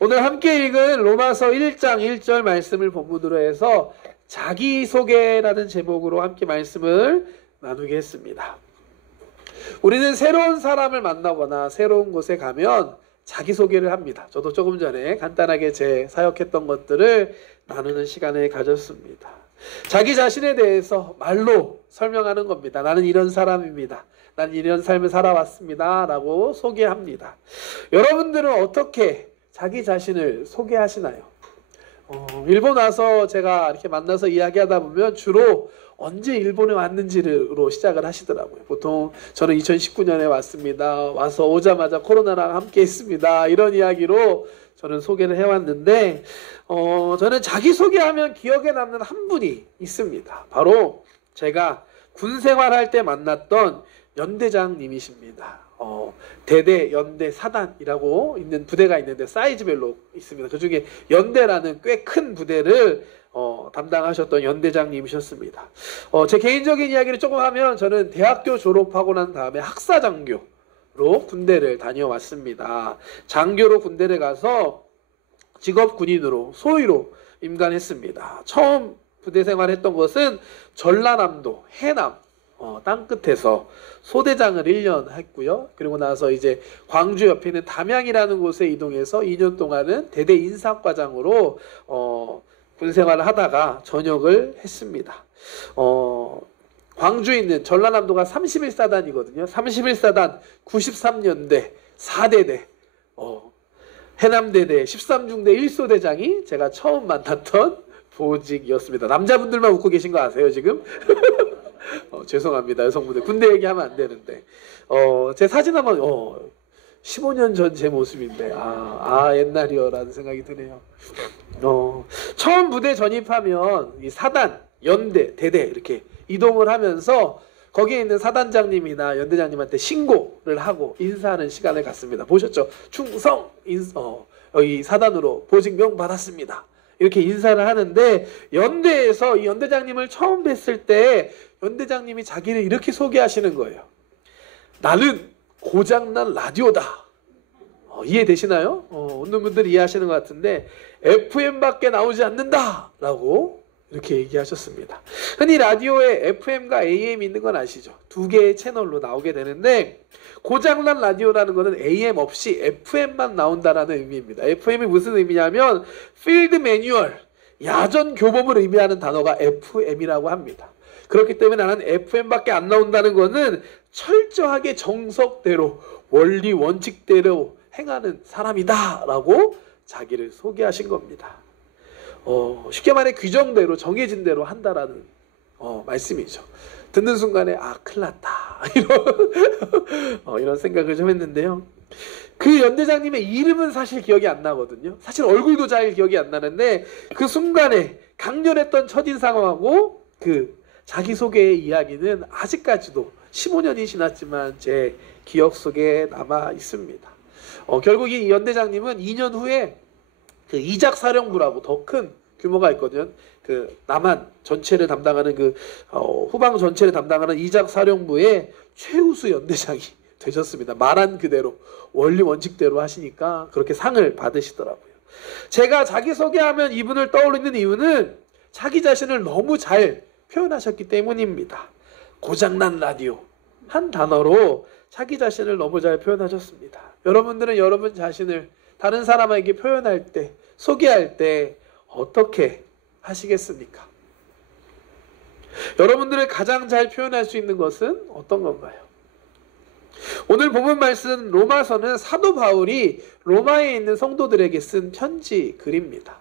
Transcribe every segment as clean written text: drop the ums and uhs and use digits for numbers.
오늘 함께 읽은 로마서 1장 1절 말씀을 본문으로 해서 자기소개라는 제목으로 함께 말씀을 나누겠습니다. 우리는 새로운 사람을 만나거나 새로운 곳에 가면 자기소개를 합니다. 저도 조금 전에 간단하게 제 사역했던 것들을 나누는 시간을 가졌습니다. 자기 자신에 대해서 말로 설명하는 겁니다. 나는 이런 사람입니다. 나는 이런 삶을 살아왔습니다. 라고 소개합니다. 여러분들은 어떻게 자기 자신을 소개하시나요? 일본 와서 제가 이렇게 만나서 이야기하다 보면 주로 언제 일본에 왔는지로 시작을 하시더라고요. 보통 저는 2019년에 왔습니다. 와서 오자마자 코로나랑 함께 했습니다. 이런 이야기로 저는 소개를 해왔는데 저는 자기소개하면 기억에 남는 한 분이 있습니다. 바로 제가 군 생활할 때 만났던 연대장님이십니다. 대대, 연대, 사단이라고 있는 부대가 있는데 사이즈별로 있습니다. 그 중에 연대라는 꽤 큰 부대를 담당하셨던 연대장님이셨습니다. 제 개인적인 이야기를 조금 하면 저는 대학교 졸업하고 난 다음에 학사장교로 군대를 다녀왔습니다. 장교로 군대를 가서 직업군인으로 소위로 임관했습니다. 처음 부대 생활했던 것은 전라남도 해남 땅끝에서 소대장을 1년 했고요. 그리고 나서 이제 광주 옆에 있는 담양이라는 곳에 이동해서 2년 동안은 대대 인사과장으로 군 생활을 하다가 전역을 했습니다. 광주에 있는 전라남도가 31사단이거든요. 31사단 93년대 4대대 해남대대 13중대 1소대장이 제가 처음 만났던 보직이었습니다. 남자분들만 웃고 계신 거 아세요 지금? 죄송합니다. 여성분들 군대 얘기하면 안 되는데 제 사진 한번 15년 전 제 모습인데 옛날이요 라는 생각이 드네요. 처음 부대 전입하면 이 사단, 연대, 대대 이렇게 이동을 하면서 거기에 있는 사단장님이나 연대장님한테 신고를 하고 인사하는 시간을 갖습니다. 보셨죠? 충성 여기 사단으로 보직명 받았습니다. 이렇게 인사를 하는데 연대에서 이 연대장님을 처음 뵀을 때 연대장님이 자기를 이렇게 소개하시는 거예요. 나는 고장난 라디오다. 이해되시나요? 웃는 분들이 이해하시는 것 같은데 FM밖에 나오지 않는다 라고 이렇게 얘기하셨습니다. 흔히 라디오에 FM과 AM 있는 건 아시죠? 두 개의 채널로 나오게 되는데 고장난 라디오라는 것은 AM 없이 FM만 나온다라는 의미입니다. FM이 무슨 의미냐면 필드 매뉴얼, 야전 교범을 의미하는 단어가 FM이라고 합니다. 그렇기 때문에 나는 FM밖에 안 나온다는 것은 철저하게 정석대로 원리 원칙대로 행하는 사람이다 라고 자기를 소개하신 겁니다. 쉽게 말해 규정대로 정해진 대로 한다라는 말씀이죠. 듣는 순간에 큰일 났다 이런 생각을 좀 했는데요. 그 연대장님의 이름은 사실 기억이 안 나거든요. 사실 얼굴도 잘 기억이 안 나는데 그 순간에 강렬했던 첫인상하고 그 자기소개의 이야기는 아직까지도 15년이 지났지만 제 기억 속에 남아 있습니다. 결국 이 연대장님은 2년 후에 그 이작사령부라고 더 큰 규모가 있거든요. 그 남한 전체를 담당하는 그 후방 전체를 담당하는 이작사령부의 최우수 연대장이 되셨습니다. 말한 그대로 원리 원칙대로 하시니까 그렇게 상을 받으시더라고요. 제가 자기소개하면 이분을 떠올리는 이유는 자기 자신을 너무 잘 표현하셨기 때문입니다. 고장난 라디오 한 단어로 자기 자신을 너무 잘 표현하셨습니다. 여러분들은 여러분 자신을 다른 사람에게 표현할 때, 소개할 때 어떻게 하시겠습니까? 여러분들을 가장 잘 표현할 수 있는 것은 어떤 건가요? 오늘 본문 말씀 로마서는 사도 바울이 로마에 있는 성도들에게 쓴 편지 글입니다.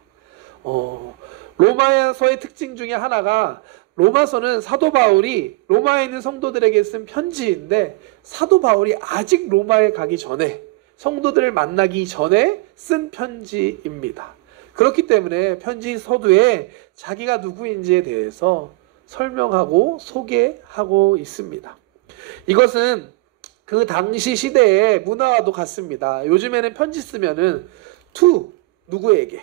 로마서의 특징 중에 하나가 로마서는 사도 바울이 로마에 있는 성도들에게 쓴 편지인데 사도 바울이 아직 로마에 가기 전에 성도들을 만나기 전에 쓴 편지입니다. 그렇기 때문에 편지 서두에 자기가 누구인지에 대해서 설명하고 소개하고 있습니다. 이것은 그 당시 시대의 문화와도 같습니다. 요즘에는 편지 쓰면은 to 누구에게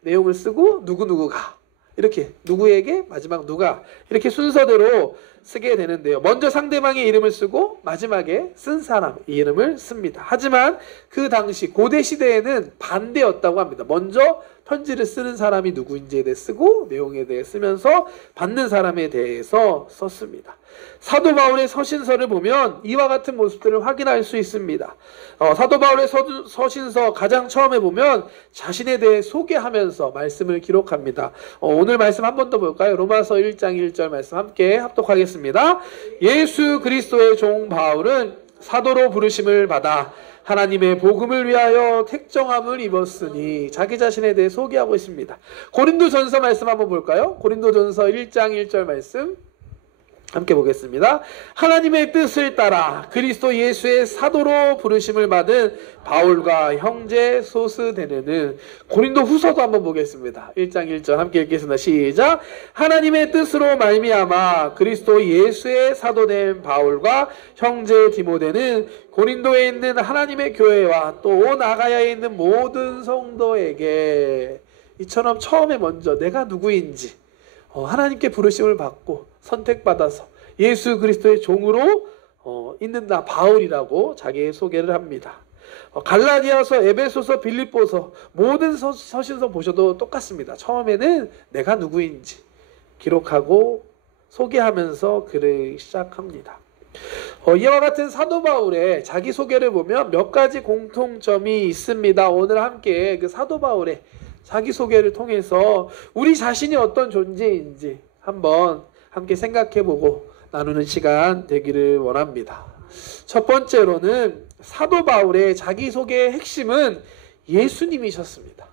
내용을 쓰고 누구누구가 이렇게 누구에게 마지막 누가 이렇게 순서대로 쓰게 되는데요. 먼저 상대방의 이름을 쓰고 마지막에 쓴 사람 이름을 씁니다. 하지만 그 당시 고대 시대에는 반대였다고 합니다. 먼저 편지를 쓰는 사람이 누구인지에 대해 쓰고 내용에 대해 쓰면서 받는 사람에 대해서 썼습니다. 사도 바울의 서신서를 보면 이와 같은 모습들을 확인할 수 있습니다. 사도 바울의 서신서 가장 처음에 보면 자신에 대해 소개하면서 말씀을 기록합니다. 오늘 말씀 한 번 더 볼까요? 로마서 1장 1절 말씀 함께 합독하겠습니다. 예수 그리스도의 종 바울은 사도로 부르심을 받아 하나님의 복음을 위하여 택정함을 입었으니, 자기 자신에 대해 소개하고 있습니다. 고린도전서 말씀 한번 볼까요? 고린도전서 1장 1절 말씀 함께 보겠습니다. 하나님의 뜻을 따라 그리스도 예수의 사도로 부르심을 받은 바울과 형제 소스데네는, 고린도 후서도 한번 보겠습니다. 1장 1절 함께 읽겠습니다. 시작. 하나님의 뜻으로 말미암아 그리스도 예수의 사도된 바울과 형제 디모데는 고린도에 있는 하나님의 교회와 또 온 아가야에 있는 모든 성도에게, 이처럼 처음에 먼저 내가 누구인지 하나님께 부르심을 받고 선택받아서 예수 그리스도의 종으로 있는 나 바울이라고 자기의 소개를 합니다. 갈라디아서, 에베소서, 빌립보서 모든 서신서 보셔도 똑같습니다. 처음에는 내가 누구인지 기록하고 소개하면서 글을 시작합니다. 이와 같은 사도 바울의 자기소개를 보면 몇 가지 공통점이 있습니다. 오늘 함께 그 사도 바울의 자기소개를 통해서 우리 자신이 어떤 존재인지 한번 함께 생각해보고 나누는 시간 되기를 원합니다. 첫 번째로는 사도 바울의 자기소개의 핵심은 예수님이셨습니다.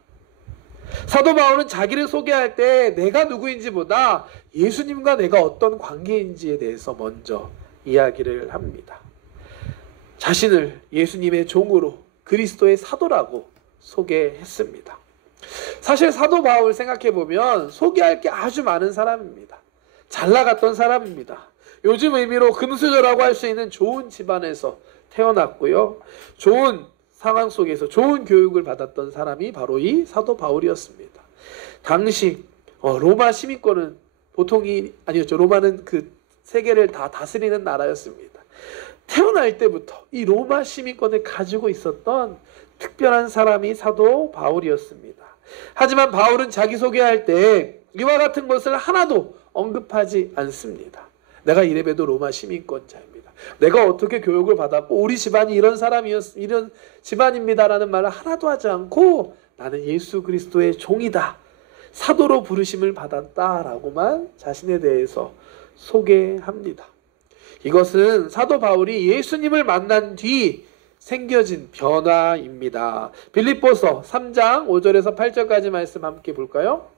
사도 바울은 자기를 소개할 때 내가 누구인지보다 예수님과 내가 어떤 관계인지에 대해서 먼저 이야기를 합니다. 자신을 예수님의 종으로 그리스도의 사도라고 소개했습니다. 사실 사도 바울 생각해보면 소개할 게 아주 많은 사람입니다. 잘 나갔던 사람입니다. 요즘 의미로 금수저라고 할 수 있는 좋은 집안에서 태어났고요. 좋은 상황 속에서 좋은 교육을 받았던 사람이 바로 이 사도 바울이었습니다. 당시 로마 시민권은 보통이 아니었죠. 로마는 그 세계를 다 다스리는 나라였습니다. 태어날 때부터 이 로마 시민권을 가지고 있었던 특별한 사람이 사도 바울이었습니다. 하지만 바울은 자기소개할 때 이와 같은 것을 하나도 언급하지 않습니다. 내가 이래봬도 로마 시민권자입니다. 내가 어떻게 교육을 받았고 우리 집안이 이런 집안입니다라는 말을 하나도 하지 않고 나는 예수 그리스도의 종이다, 사도로 부르심을 받았다라고만 자신에 대해서 소개합니다. 이것은 사도 바울이 예수님을 만난 뒤 생겨진 변화입니다. 빌립보서 3장 5절에서 8절까지 말씀 함께 볼까요?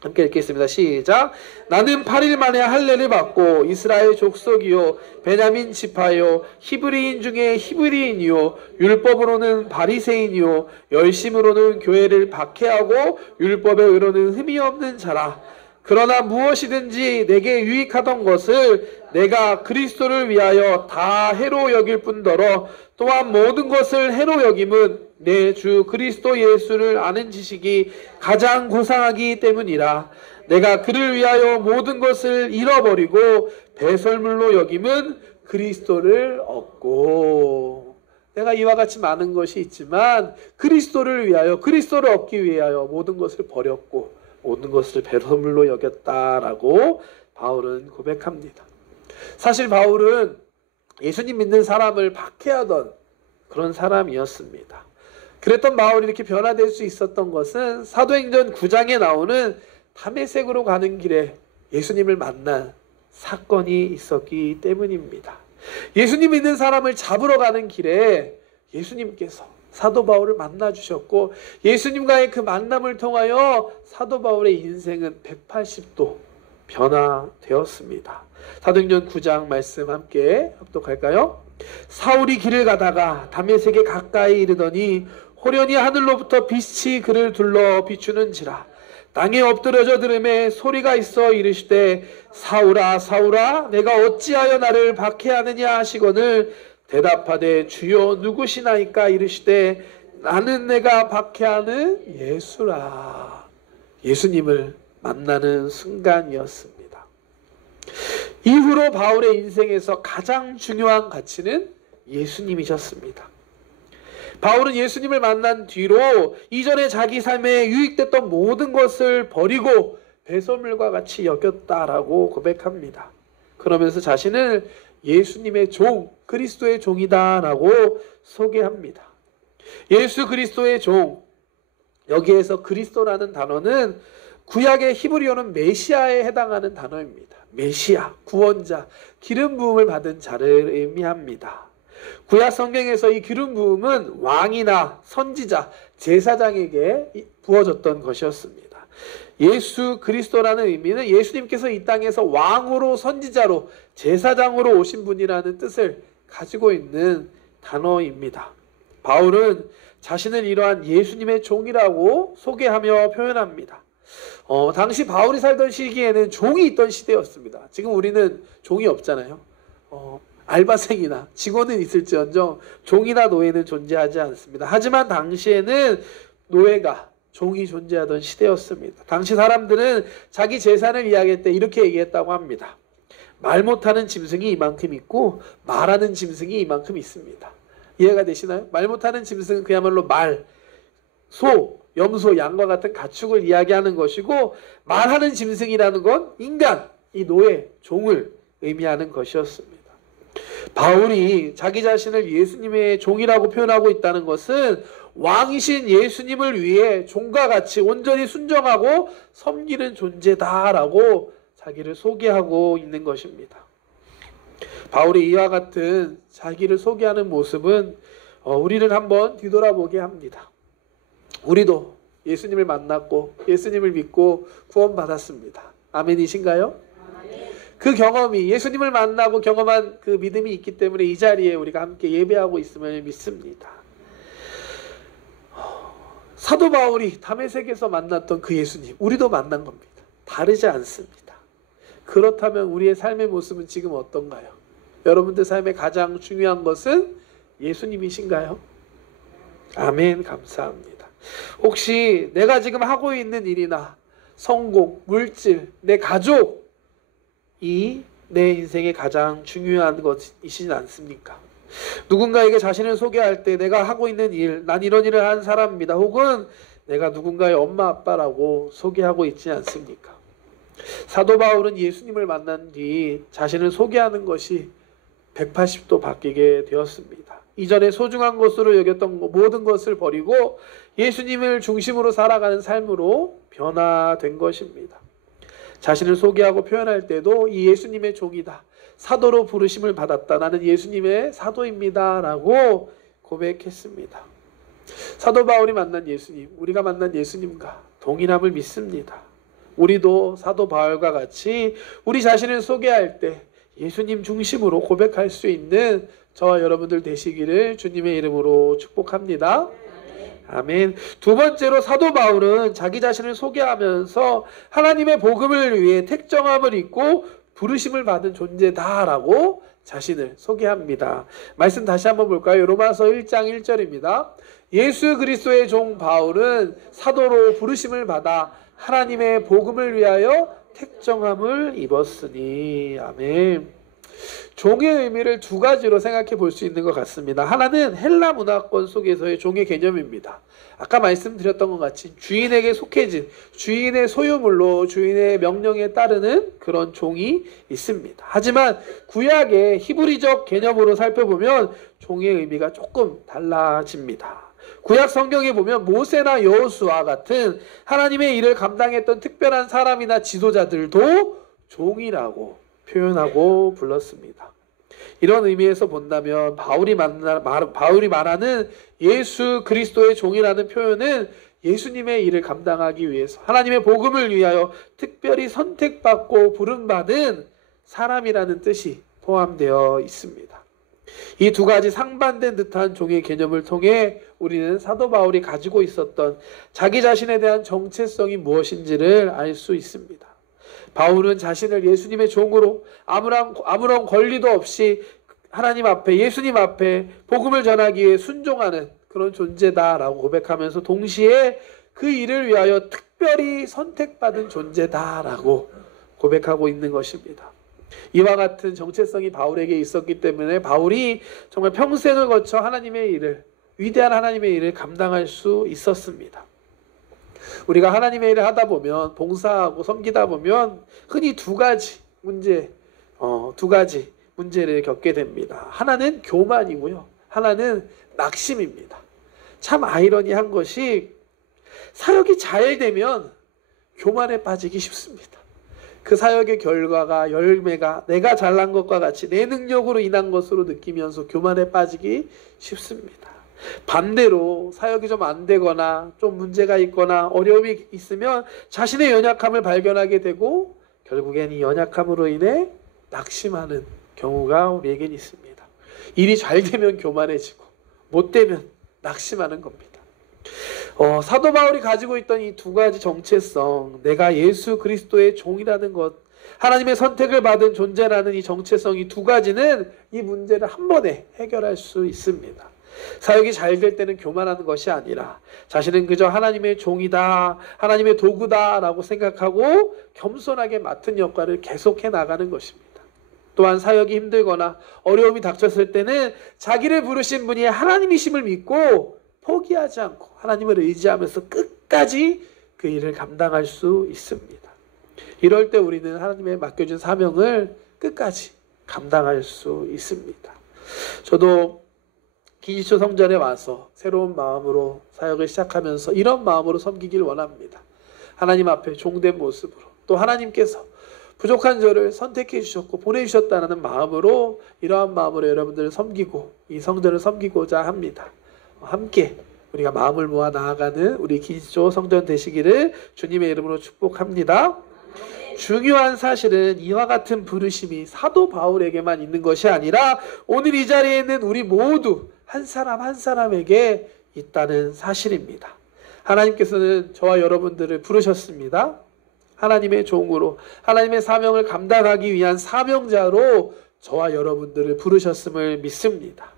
함께 읽겠습니다. 시작. 나는 8일 만에 할례를 받고 이스라엘 족속이요 베냐민 지파요 히브리인 중에 히브리인이요 율법으로는 바리새인이요 열심으로는 교회를 박해하고 율법의 의로는 흠이 없는 자라. 그러나 무엇이든지 내게 유익하던 것을 내가 그리스도를 위하여 다 해로 여길 뿐더러 또한 모든 것을 해로 여김은 내 주 그리스도 예수를 아는 지식이 가장 고상하기 때문이라. 내가 그를 위하여 모든 것을 잃어버리고 배설물로 여김은 그리스도를 얻고. 내가 이와 같이 많은 것이 있지만 그리스도를 위하여, 그리스도를 얻기 위하여 모든 것을 버렸고 모든 것을 배설물로 여겼다라고 바울은 고백합니다. 사실 바울은 예수님 믿는 사람을 박해하던 그런 사람이었습니다. 그랬던 바울이 이렇게 변화될 수 있었던 것은 사도행전 9장에 나오는 다메섹으로 가는 길에 예수님을 만난 사건이 있었기 때문입니다. 예수님 믿는 사람을 잡으러 가는 길에 예수님께서 사도 바울을 만나주셨고 예수님과의 그 만남을 통하여 사도 바울의 인생은 180도 변화되었습니다. 사도행전 9장 말씀 함께 합독할까요? 사울이 길을 가다가 다메섹에 가까이 이르더니 호련히 하늘로부터 빛이 그를 둘러 비추는지라. 땅에 엎드려져 들음에 소리가 있어 이르시되 사울아 사울아 내가 어찌하여 나를 박해하느냐 하시거늘 대답하되 주여 누구시나이까 이르시되 나는 내가 박해하는 예수라. 예수님을 만나는 순간이었습니다. 이후로 바울의 인생에서 가장 중요한 가치는 예수님이셨습니다. 바울은 예수님을 만난 뒤로 이전에 자기 삶에 유익됐던 모든 것을 버리고 배설물과 같이 여겼다라고 고백합니다. 그러면서 자신을 예수님의 종, 그리스도의 종이다라고 소개합니다. 예수 그리스도의 종, 여기에서 그리스도라는 단어는 구약의 히브리어는 메시아에 해당하는 단어입니다. 메시아, 구원자, 기름 부음을 받은 자를 의미합니다. 구약 성경에서 이 기름 부음은 왕이나 선지자, 제사장에게 부어졌던 것이었습니다. 예수 그리스도라는 의미는 예수님께서 이 땅에서 왕으로, 선지자로, 제사장으로 오신 분이라는 뜻을 가지고 있는 단어입니다. 바울은 자신을 이러한 예수님의 종이라고 소개하며 표현합니다. 당시 바울이 살던 시기에는 종이 있던 시대였습니다. 지금 우리는 종이 없잖아요. 알바생이나 직원은 있을지언정 종이나 노예는 존재하지 않습니다. 하지만 당시에는 노예가, 종이 존재하던 시대였습니다. 당시 사람들은 자기 재산을 이야기할 때 이렇게 얘기했다고 합니다. 말 못하는 짐승이 이만큼 있고 말하는 짐승이 이만큼 있습니다. 이해가 되시나요? 말 못하는 짐승은 그야말로 말, 소, 염소, 양과 같은 가축을 이야기하는 것이고, 말하는 짐승이라는 건 인간, 이 노예, 종을 의미하는 것이었습니다. 바울이 자기 자신을 예수님의 종이라고 표현하고 있다는 것은 왕이신 예수님을 위해 종과 같이 온전히 순종하고 섬기는 존재다라고 자기를 소개하고 있는 것입니다. 바울이 이와 같은 자기를 소개하는 모습은 우리를 한번 뒤돌아보게 합니다. 우리도 예수님을 만났고 예수님을 믿고 구원받았습니다. 아멘이신가요? 그 경험이, 예수님을 만나고 경험한 그 믿음이 있기 때문에 이 자리에 우리가 함께 예배하고 있음을 믿습니다. 사도 바울이 다메섹에서 만났던 그 예수님, 우리도 만난 겁니다. 다르지 않습니다. 그렇다면 우리의 삶의 모습은 지금 어떤가요? 여러분들 삶의 가장 중요한 것은 예수님이신가요? 아멘, 감사합니다. 혹시 내가 지금 하고 있는 일이나 성공, 물질, 내 가족, 이 내 인생의 가장 중요한 것이시지 않습니까? 누군가에게 자신을 소개할 때 내가 하고 있는 일, 난 이런 일을 한 사람입니다. 혹은 내가 누군가의 엄마, 아빠라고 소개하고 있지 않습니까? 사도 바울은 예수님을 만난 뒤 자신을 소개하는 것이 180도 바뀌게 되었습니다. 이전에 소중한 것으로 여겼던 모든 것을 버리고 예수님을 중심으로 살아가는 삶으로 변화된 것입니다. 자신을 소개하고 표현할 때도 이 예수님의 종이다, 사도로 부르심을 받았다, 나는 예수님의 사도입니다 라고 고백했습니다. 사도 바울이 만난 예수님, 우리가 만난 예수님과 동일함을 믿습니다. 우리도 사도 바울과 같이 우리 자신을 소개할 때 예수님 중심으로 고백할 수 있는 저와 여러분들 되시기를 주님의 이름으로 축복합니다. 아멘. 두 번째로 사도 바울은 자기 자신을 소개하면서 하나님의 복음을 위해 택정함을 입고 부르심을 받은 존재다라고 자신을 소개합니다. 말씀 다시 한번 볼까요? 로마서 1장 1절입니다. 예수 그리스도의 종 바울은 사도로 부르심을 받아 하나님의 복음을 위하여 택정함을 입었으니. 아멘. 종의 의미를 두 가지로 생각해 볼 수 있는 것 같습니다. 하나는 헬라 문화권 속에서의 종의 개념입니다. 아까 말씀드렸던 것 같이 주인에게 속해진, 주인의 소유물로 주인의 명령에 따르는 그런 종이 있습니다. 하지만 구약의 히브리적 개념으로 살펴보면 종의 의미가 조금 달라집니다. 구약 성경에 보면 모세나 여호수아 같은 하나님의 일을 감당했던 특별한 사람이나 지도자들도 종이라고 표현하고 불렀습니다. 이런 의미에서 본다면 바울이 말하는 예수 그리스도의 종이라는 표현은 예수님의 일을 감당하기 위해서 하나님의 복음을 위하여 특별히 선택받고 부름받은 사람이라는 뜻이 포함되어 있습니다. 이 두 가지 상반된 듯한 종의 개념을 통해 우리는 사도 바울이 가지고 있었던 자기 자신에 대한 정체성이 무엇인지를 알 수 있습니다. 바울은 자신을 예수님의 종으로 아무런 권리도 없이 하나님 앞에, 예수님 앞에 복음을 전하기 위해 순종하는 그런 존재다라고 고백하면서 동시에 그 일을 위하여 특별히 선택받은 존재다라고 고백하고 있는 것입니다. 이와 같은 정체성이 바울에게 있었기 때문에 바울이 정말 평생을 거쳐 하나님의 일을, 위대한 하나님의 일을 감당할 수 있었습니다. 우리가 하나님의 일을 하다 보면, 봉사하고 섬기다 보면 흔히 두 가지 문제를 겪게 됩니다. 하나는 교만이고요, 하나는 낙심입니다. 참 아이러니한 것이 사역이 잘 되면 교만에 빠지기 쉽습니다. 그 사역의 결과가, 열매가 내가 잘난 것과 같이 내 능력으로 인한 것으로 느끼면서 교만에 빠지기 쉽습니다. 반대로 사역이 좀 안 되거나 좀 문제가 있거나 어려움이 있으면 자신의 연약함을 발견하게 되고 결국엔 이 연약함으로 인해 낙심하는 경우가 우리에겐 있습니다. 일이 잘 되면 교만해지고 못 되면 낙심하는 겁니다. 사도 바울이 가지고 있던 이 두 가지 정체성, 내가 예수 그리스도의 종이라는 것, 하나님의 선택을 받은 존재라는 이 정체성, 이 두 가지는 이 문제를 한 번에 해결할 수 있습니다. 사역이 잘 될 때는 교만하는 것이 아니라 자신은 그저 하나님의 종이다, 하나님의 도구다 라고 생각하고 겸손하게 맡은 역할을 계속해 나가는 것입니다. 또한 사역이 힘들거나 어려움이 닥쳤을 때는 자기를 부르신 분이 하나님이심을 믿고 포기하지 않고 하나님을 의지하면서 끝까지 그 일을 감당할 수 있습니다. 이럴 때 우리는 하나님의 맡겨준 사명을 끝까지 감당할 수 있습니다. 저도 기지초 성전에 와서 새로운 마음으로 사역을 시작하면서 이런 마음으로 섬기길 원합니다. 하나님 앞에 종된 모습으로, 또 하나님께서 부족한 저를 선택해 주셨고 보내주셨다는 마음으로, 이러한 마음으로 여러분들을 섬기고 이 성전을 섬기고자 합니다. 함께 우리가 마음을 모아 나아가는 우리 기지초 성전 되시기를 주님의 이름으로 축복합니다. 중요한 사실은 이와 같은 부르심이 사도 바울에게만 있는 것이 아니라 오늘 이 자리에 있는 우리 모두 한 사람 한 사람에게 있다는 사실입니다. 하나님께서는 저와 여러분들을 부르셨습니다. 하나님의 종으로, 하나님의 사명을 감당하기 위한 사명자로 저와 여러분들을 부르셨음을 믿습니다.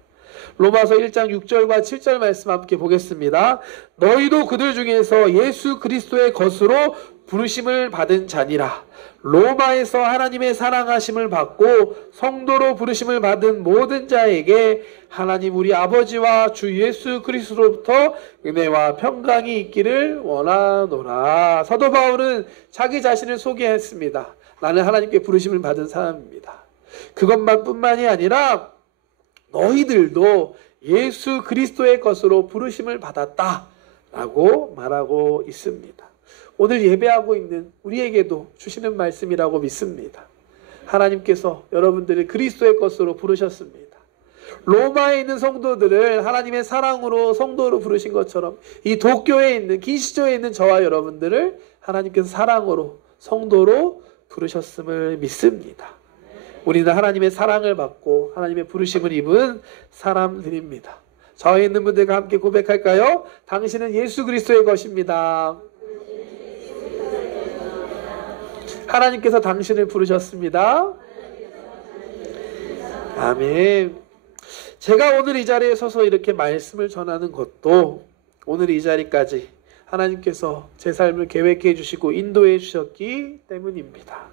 로마서 1장 6절과 7절 말씀 함께 보겠습니다. 너희도 그들 중에서 예수 그리스도의 것으로 부르심을 받은 자니라. 로마에서 하나님의 사랑하심을 받고 성도로 부르심을 받은 모든 자에게 하나님 우리 아버지와 주 예수 그리스도로부터 은혜와 평강이 있기를 원하노라. 사도 바울은 자기 자신을 소개했습니다. 나는 하나님께 부르심을 받은 사람입니다. 그것만 뿐만이 아니라 너희들도 예수 그리스도의 것으로 부르심을 받았다라고 말하고 있습니다. 오늘 예배하고 있는 우리에게도 주시는 말씀이라고 믿습니다. 하나님께서 여러분들을 그리스도의 것으로 부르셨습니다. 로마에 있는 성도들을 하나님의 사랑으로 성도로 부르신 것처럼 이 도쿄에 있는, 기시조에 있는 저와 여러분들을 하나님께서 사랑으로 성도로 부르셨음을 믿습니다. 우리는 하나님의 사랑을 받고 하나님의 부르심을 입은 사람들입니다. 저에 있는 분들과 함께 고백할까요? 당신은 예수 그리스도의 것입니다. 하나님께서 당신을 부르셨습니다. 아멘. 제가 오늘 이 자리에 서서 이렇게 말씀을 전하는 것도 오늘 이 자리까지 하나님께서 제 삶을 계획해 주시고 인도해 주셨기 때문입니다.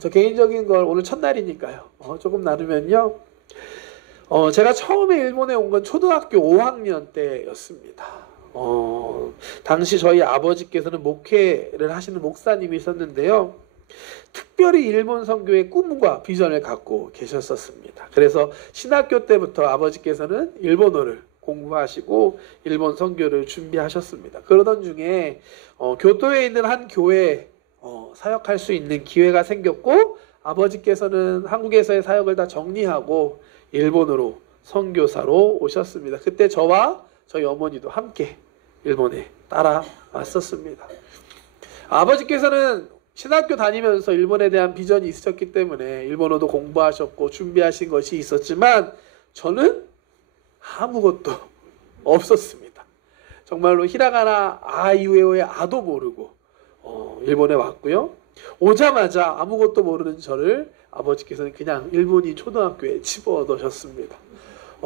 저 개인적인 걸 오늘 첫날이니까요. 조금 나누면요. 제가 처음에 일본에 온 건 초등학교 5학년 때였습니다. 당시 저희 아버지께서는 목회를 하시는 목사님이셨는데요. 특별히 일본 선교의 꿈과 비전을 갖고 계셨었습니다. 그래서 신학교 때부터 아버지께서는 일본어를 공부하시고 일본 선교를 준비하셨습니다. 그러던 중에 교토에 있는 한 교회에 사역할 수 있는 기회가 생겼고 아버지께서는 한국에서의 사역을 다 정리하고 일본으로 선교사로 오셨습니다. 그때 저와 저희 어머니도 함께 일본에 따라왔었습니다. 아버지께서는 신학교 다니면서 일본에 대한 비전이 있으셨기 때문에 일본어도 공부하셨고 준비하신 것이 있었지만 저는 아무것도 없었습니다. 정말로 히라가나 아이우에오의 아도 모르고 일본에 왔고요. 오자마자 아무것도 모르는 저를 아버지께서는 그냥 일본인 초등학교에 집어넣으셨습니다.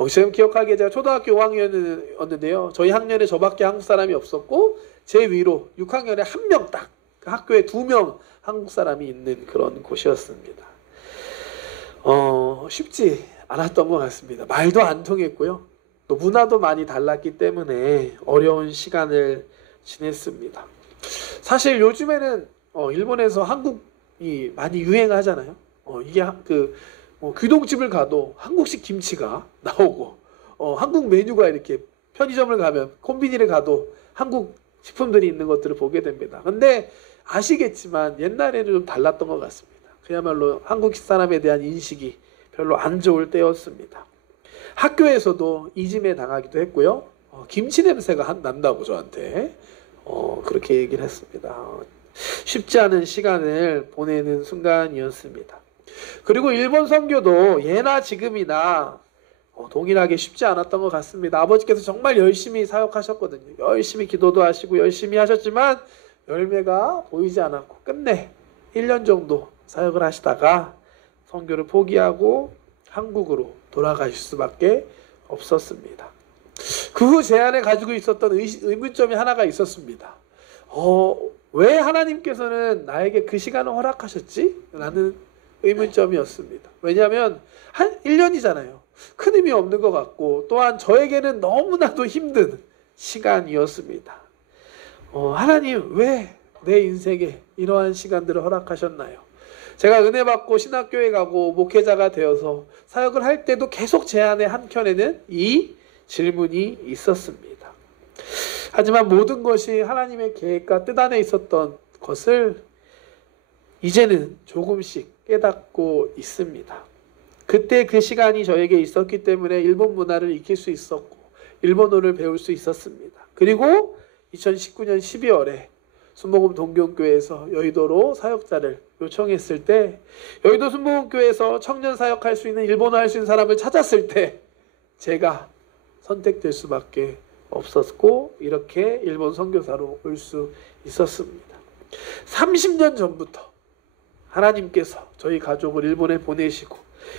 지금 기억하기에 제가 초등학교 5학년이었는데요. 저희 학년에 저밖에 한국 사람이 없었고 제 위로 6학년에 한 명 딱 그 학교에 2명 한국 사람이 있는 그런 곳이었습니다. 쉽지 않았던 것 같습니다. 말도 안 통했고요. 또 문화도 많이 달랐기 때문에 어려운 시간을 지냈습니다. 사실 요즘에는 일본에서 한국이 많이 유행하잖아요. 이게 귀동집을 가도 한국식 김치가 나오고 한국 메뉴가 이렇게 편의점을 가면 콤비니를 가도 한국 식품들이 있는 것들을 보게 됩니다. 근데 아시겠지만 옛날에는 좀 달랐던 것 같습니다. 그야말로 한국 사람에 대한 인식이 별로 안 좋을 때였습니다. 학교에서도 이짐에 당하기도 했고요. 김치 냄새가 난다고 저한테 그렇게 얘기를 했습니다. 쉽지 않은 시간을 보내는 순간이었습니다. 그리고 일본 선교도 예나 지금이나 동일하게 쉽지 않았던 것 같습니다. 아버지께서 정말 열심히 사역하셨거든요. 열심히 기도도 하시고 열심히 하셨지만 열매가 보이지 않았고 끝내 1년 정도 사역을 하시다가 선교를 포기하고 한국으로 돌아가실 수밖에 없었습니다. 그 후 제 안에 가지고 있었던 의문점이 하나가 있었습니다. 왜 하나님께서는 나에게 그 시간을 허락하셨지? 라는 의문점이었습니다. 왜냐하면 한 1년이잖아요. 큰 의미 없는 것 같고 또한 저에게는 너무나도 힘든 시간이었습니다. 하나님 왜 내 인생에 이러한 시간들을 허락하셨나요? 제가 은혜 받고 신학교에 가고 목회자가 되어서 사역을 할 때도 계속 제 안의 한켠에는 이 질문이 있었습니다. 하지만 모든 것이 하나님의 계획과 뜻 안에 있었던 것을 이제는 조금씩 깨닫고 있습니다. 그때 그 시간이 저에게 있었기 때문에 일본 문화를 익힐 수 있었고 일본어를 배울 수 있었습니다. 그리고 2019년 12월에 순복음 동경교회에서 여의도로 사역자를 요청했을 때 여의도 순복음교회에서 청년 사역할 수 있는 일본어 할 수 있는 사람을 찾았을 때 제가 선택될 수밖에 없었고 이렇게 일본 선교사로 올 수 있었습니다. 30년 전부터 하나님께서 저희 가족을 일본에 보내시고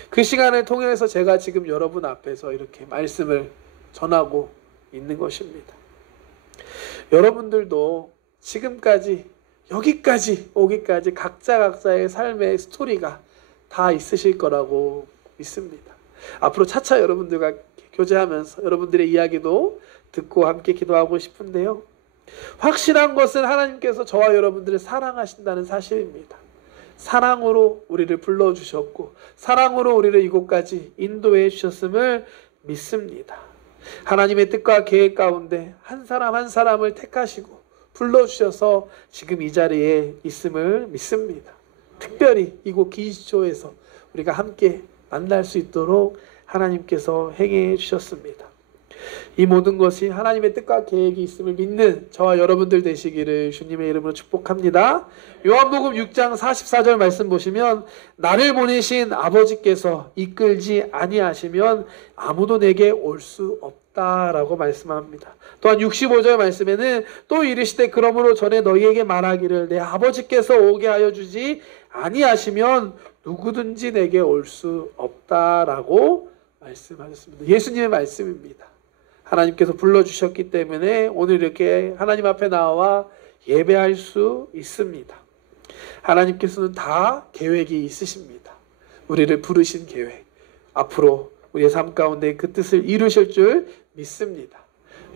그 시간을 통해서 제가 지금 여러분 앞에서 이렇게 말씀을 전하고 있는 것입니다. 여러분들도 지금까지 여기까지 오기까지 각자의 삶의 스토리가 다 있으실 거라고 믿습니다. 앞으로 차차 여러분들과 교제하면서 여러분들의 이야기도 듣고 함께 기도하고 싶은데요. 확실한 것은 하나님께서 저와 여러분들을 사랑하신다는 사실입니다. 사랑으로 우리를 불러주셨고 사랑으로 우리를 이곳까지 인도해 주셨음을 믿습니다. 하나님의 뜻과 계획 가운데 한 사람 한 사람을 택하시고 불러주셔서 지금 이 자리에 있음을 믿습니다. 특별히 이곳 기지초에서 우리가 함께 만날 수 있도록 하나님께서 행해 주셨습니다. 이 모든 것이 하나님의 뜻과 계획이 있음을 믿는 저와 여러분들 되시기를 주님의 이름으로 축복합니다. 요한복음 6장 44절 말씀 보시면 나를 보내신 아버지께서 이끌지 아니하시면 아무도 내게 올 수 없다라고 말씀합니다. 또한 65절 말씀에는 또 이르시되 그러므로 전에 너희에게 말하기를 내 아버지께서 오게 하여 주지 아니하시면 누구든지 내게 올 수 없다라고 말씀하셨습니다. 예수님의 말씀입니다. 하나님께서 불러주셨기 때문에 오늘 이렇게 하나님 앞에 나와 예배할 수 있습니다. 하나님께서는 다 계획이 있으십니다. 우리를 부르신 계획, 앞으로 우리의 삶 가운데 그 뜻을 이루실 줄 믿습니다.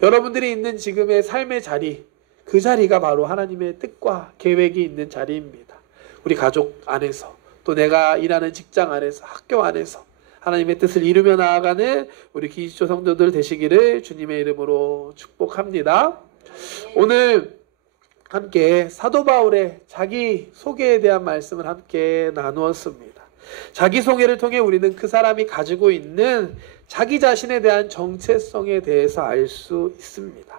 여러분들이 있는 지금의 삶의 자리, 그 자리가 바로 하나님의 뜻과 계획이 있는 자리입니다. 우리 가족 안에서, 또 내가 일하는 직장 안에서, 학교 안에서 하나님의 뜻을 이루며 나아가는 우리 기지초 성도들 되시기를 주님의 이름으로 축복합니다. 오늘 함께 사도 바울의 자기 소개에 대한 말씀을 함께 나누었습니다. 자기 소개를 통해 우리는 그 사람이 가지고 있는 자기 자신에 대한 정체성에 대해서 알 수 있습니다.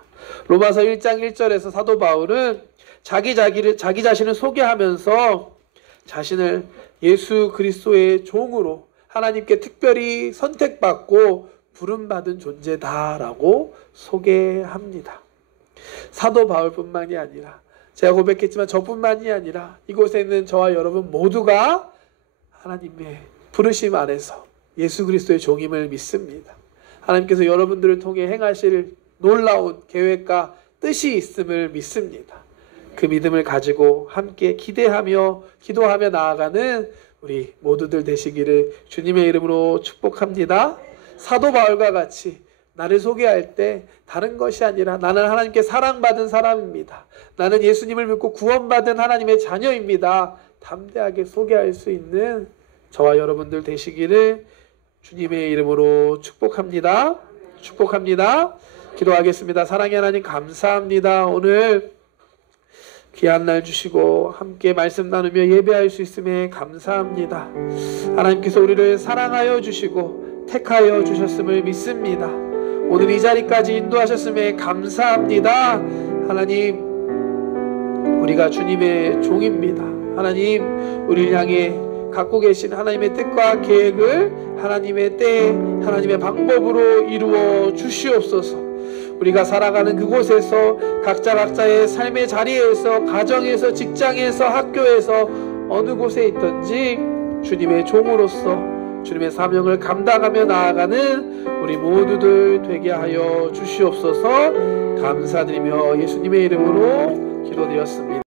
로마서 1장 1절에서 사도 바울은 자기 자신을 소개하면서 자신을 예수 그리스도의 종으로 하나님께 특별히 선택받고 부름받은 존재다라고 소개합니다. 사도 바울뿐만이 아니라 제가 고백했지만 저뿐만이 아니라 이곳에 있는 저와 여러분 모두가 하나님의 부르심 안에서 예수 그리스도의 종임을 믿습니다. 하나님께서 여러분들을 통해 행하실 놀라운 계획과 뜻이 있음을 믿습니다. 그 믿음을 가지고 함께 기대하며 기도하며 나아가는 우리 모두들 되시기를 주님의 이름으로 축복합니다. 사도 바울과 같이 나를 소개할 때 다른 것이 아니라 나는 하나님께 사랑받은 사람입니다. 나는 예수님을 믿고 구원받은 하나님의 자녀입니다. 담대하게 소개할 수 있는 저와 여러분들 되시기를 주님의 이름으로 축복합니다. 축복합니다. 기도하겠습니다. 사랑의 하나님 감사합니다. 오늘 귀한 날 주시고 함께 말씀 나누며 예배할 수 있음에 감사합니다. 하나님께서 우리를 사랑하여 주시고 택하여 주셨음을 믿습니다. 오늘 이 자리까지 인도하셨음에 감사합니다. 하나님, 우리가 주님의 종입니다. 하나님, 우리를 향해 갖고 계신 하나님의 뜻과 계획을 하나님의 때에 하나님의 방법으로 이루어 주시옵소서. 우리가 살아가는 그곳에서 각자의 삶의 자리에서, 가정에서, 직장에서, 학교에서 어느 곳에 있든지 주님의 종으로서 주님의 사명을 감당하며 나아가는 우리 모두들 되게 하여 주시옵소서. 감사드리며 예수님의 이름으로 기도드렸습니다.